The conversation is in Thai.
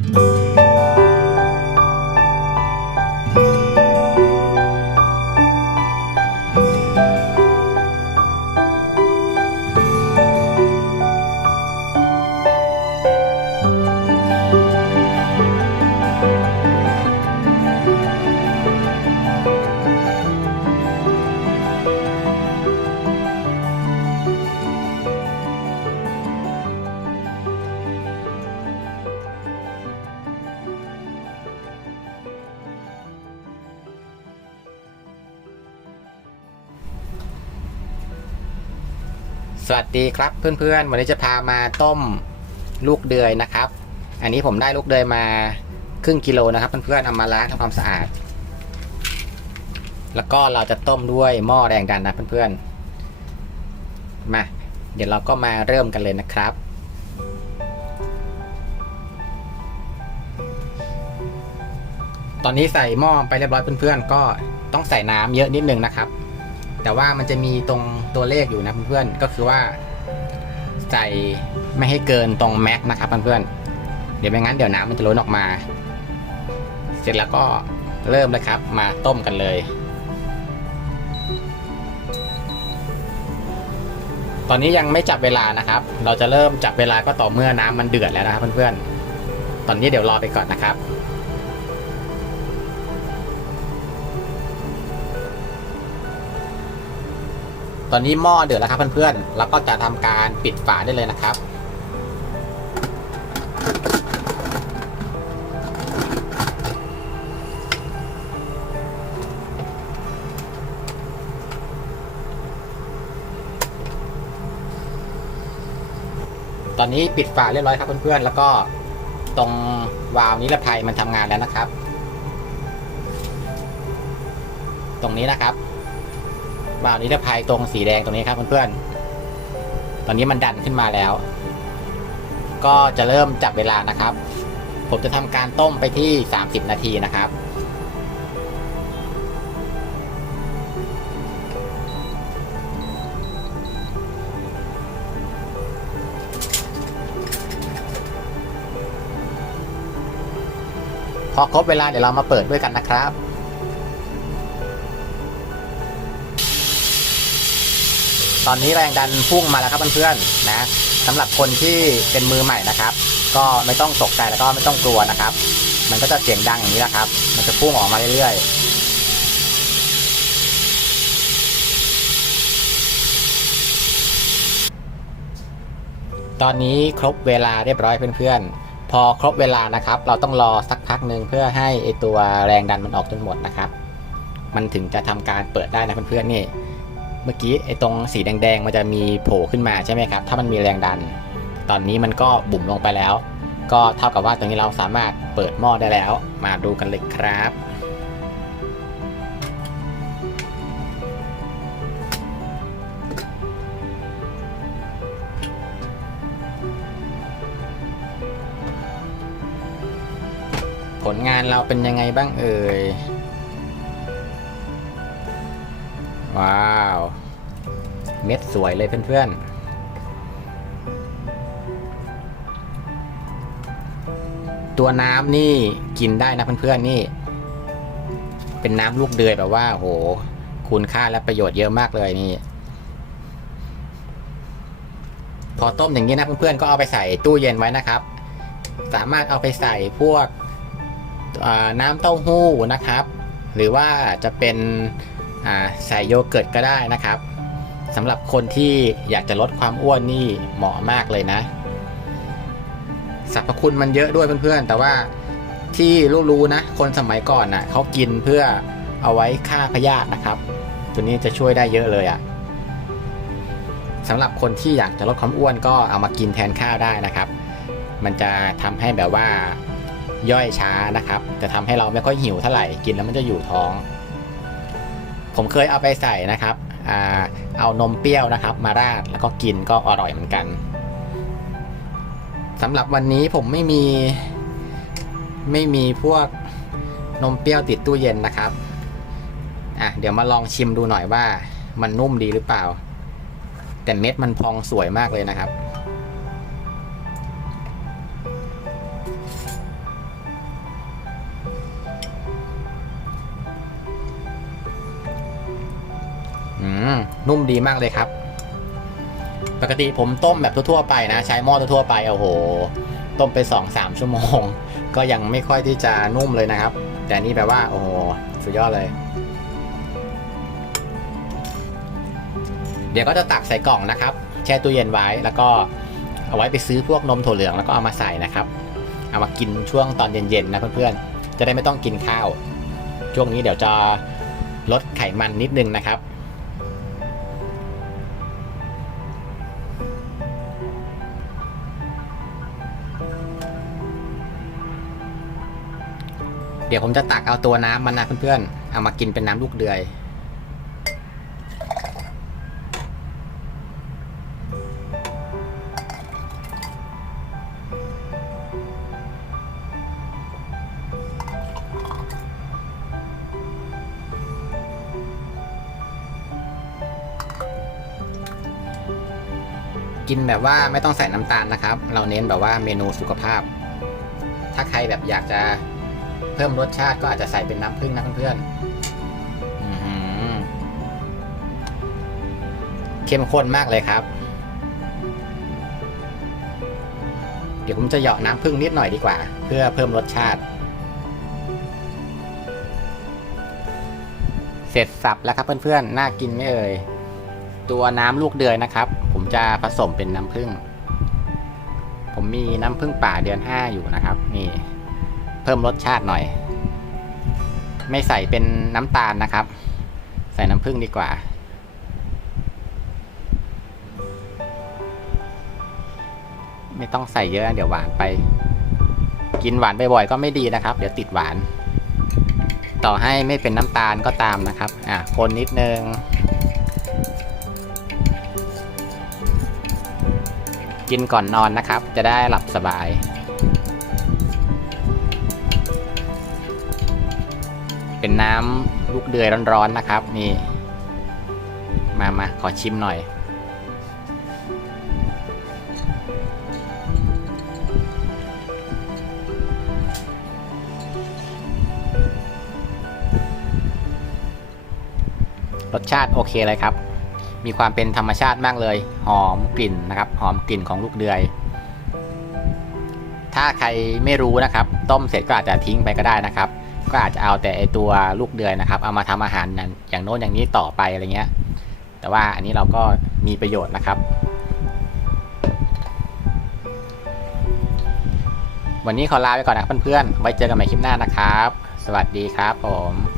you สวัสดีครับเพื่อนๆ วันนี้จะพามาต้มลูกเดือยนะครับ อันนี้ผมได้ลูกเดือยมาครึ่งกิโลนะครับ เพื่อนๆเอามาล้างทำความสะอาด แล้วก็เราจะต้มด้วยหม้อแรงดันนะเพื่อนๆ มา เดี๋ยวเราก็มาเริ่มกันเลยนะครับ ตอนนี้ใส่หม้อไปเรียบร้อยเพื่อนๆ ก็ต้องใส่น้ำเยอะนิดนึงนะครับ แต่ว่ามันจะมีตรงตัวเลขอยู่นะเพื่อนๆก็คือว่าใส่ไม่ให้เกินตรงแม็กนะครับเพื่อนๆเดี๋ยวไม่งั้นเดี๋ยวน้ำมันจะล้นออกมา เสร็จแล้วก็เริ่มเลยครับมาต้มกันเลย ตอนนี้ยังไม่จับเวลานะครับ เราจะเริ่มจับเวลาก็ต่อเมื่อน้ำมันเดือดแล้วนะครับเพื่อนๆตอนนี้เดี๋ยวรอไปก่อนนะครับ ตอนนี้หม้อเดือดแล้วครับเพื่อนๆแล้วก็จะทำการปิดฝาได้เลยนะครับ ตอนนี้ปิดฝาเรียบร้อยครับเพื่อนๆแล้วก็ตรงวาล์วนิรภัยมันทำงานแล้วนะครับ ตรงนี้นะครับ วาล์วนิรภัยตรงสีแดงตรงนี้ครับเพื่อนๆ ตอนนี้มันดันขึ้นมาแล้ว ก็จะเริ่มจับเวลานะครับ ผมจะทำการต้มไปที่ 30 นาทีนะครับ พอครบเวลาเดี๋ยวเรามาเปิดด้วยกันนะครับ ตอนนี้แรงดันพุ่งมาแล้วครับเพื่อนๆนะสำหรับคนที่เป็นมือใหม่นะครับ ก็ไม่ต้องตกใจแล้วก็ไม่ต้องกลัวนะครับ มันก็จะเสียงดังอย่างนี้แหละครับ มันจะพุ่งออกมาเรื่อยๆตอนนี้ครบเวลาเรียบร้อยเพื่อนๆ พอครบเวลานะครับ เราต้องรอสักพักหนึ่งเพื่อให้ไอตัวแรงดันมันออกจนหมดนะครับ มันถึงจะทำการเปิดได้นะเพื่อนๆนี่ มื่อกี้ไอ้ตรงสีแดงๆมันจะมีโผล่ขึ้นมาใช่ไหมครับ ถ้ามันมีแรงดัน ตอนนี้มันก็บุ่มลงไปแล้ว ก็เท่ากับว่าตรงนี้เราสามารถเปิดหม้อได้แล้ว มาดูกันเลยครับผลงานเราเป็นยังไงบ้างเอ่ย ว้าว เม็ดสวยเลยเพื่อนๆตัวน้ำนี่กินได้นะเพื่อนๆนี่ เป็นน้ำลูกเดือยแบบว่าโห คุณค่าและประโยชน์เยอะมากเลยนี่ พอต้มอย่างนี้นะเพื่อนๆก็เอาไปใส่ตู้เย็นไว้นะครับ สามารถเอาไปใส่พวกอ่าน้ำเต้าหู้นะครับ หรือว่าจะเป็นใส่โยเกิร์ตก็ได้นะครับ สำหรับคนที่อยากจะลดความอ้วนนี่เหมาะมากเลยนะสรรพคุณมันเยอะด้วยเพื่อนๆ แต่ว่าที่รู้ๆนะ คนสมัยก่อนนะ่ะเขากินเพื่อเอาไว้ฆ่าพยาธินะครับ ตัวนี้จะช่วยได้เยอะเลยอะ่ะสำหรับคนที่อยากจะลดความอ้วนก็เอามากินแทนข้าวได้นะครับ มันจะทำให้แบบว่าย่อยช้านะครับ จะทำให้เราไม่ค่อยหิวเท่าไหร่กินแล้วมันจะอยู่ท้อง ผมเคยเอาไปใส่นะครับ เอานมเปรี้ยวนะครับ มาราดแล้วก็กินก็อร่อยเหมือนกันสำหรับวันนี้ผมไม่มีไม่มีพวกนมเปรี้ยวติดตู้เย็นนะครับอะเดี๋ยวมาลองชิมดูหน่อยว่ามันนุ่มดีหรือเปล่า แต่เม็ดมันพองสวยมากเลยนะครับ นุ่มดีมากเลยครับ ปกติผมต้มแบบทั่วๆไปนะ ใช้หม้อทั่วๆไปโอ้โห ต้มไป2อสามชั่วโมง ก็ยังไม่ค่อยที่จะนุ่มเลยนะครับ แต่นี่แปลว่า โอ้โห สุดยอดเลย เดี๋ยวก็จะตักใส่กล่องนะครับ แช่ตู้เย็นไว้แล้วก็เอาไว้ไปซื้อพวกนมถั่วเหลืองแล้วก็เอามาใส่นะครับ เอามากินช่วงตอนเย็นๆนะเพื่อนๆ จะได้ไม่ต้องกินข้าว ช่วงนี้เดี๋ยวจะลดไขมันนิดนึงนะครับ เดี๋ยวผมจะตักเอาตัวน้ำมันนะเพื่อนๆ เอามากินเป็นน้ำลูกเดือย กินแบบว่าไม่ต้องใส่น้ำตาลนะครับ เราเน้นแบบว่าเมนูสุขภาพ ถ้าใครแบบอยากจะ เพิ่มรสชาติก็อาจจะใส่เป็นน้ำผึ้งนะเพื่อนๆอื้อหือเข้มข้นมากเลยครับ เดี๋ยวผมจะเหยาะน้ำผึ้งนิดหน่อยดีกว่า เพื่อเพิ่มรสชาติ เสร็จสับแล้วครับเพื่อนๆ น่ากินไหมเอ่ย ตัวน้ำลูกเดือยนะครับ ผมจะผสมเป็นน้ำผึ้ง ผมมีน้ำผึ้งป่าเดือน5อยู่นะครับ นี่เพิ่มรสชาติหน่อย ไม่ใส่เป็นน้ำตาลนะครับ ใส่น้ำผึ้งดีกว่า ไม่ต้องใส่เยอะเดี๋ยวหวานไป กินหวานบ่อยๆก็ไม่ดีนะครับ เดี๋ยวติดหวาน ต่อให้ไม่เป็นน้ำตาลก็ตามนะครับ อะคนนิดนึงกินก่อนนอนนะครับ จะได้หลับสบาย เป็นน้ำลูกเดือยร้อนๆนะครับ นี่ มามาขอชิมหน่อยรสชาติโอเคเลยครับ มีความเป็นธรรมชาติมากเลย หอมกลิ่นนะครับ หอมกลิ่นของลูกเดือย ถ้าใครไม่รู้นะครับ ต้มเสร็จก็อาจจะทิ้งไปก็ได้นะครับ ก็อาจจะเอาแต่ไอตัวลูกเดือยนะครับ เอามาทำอาหารอย่างโน้นอย่างนี้ต่อไปอะไรเงี้ย แต่ว่าอันนี้เราก็มีประโยชน์นะครับ วันนี้ขอลาไปก่อนนะเพื่อนๆไว้เจอกันใหม่คลิปหน้านะครับ สวัสดีครับผม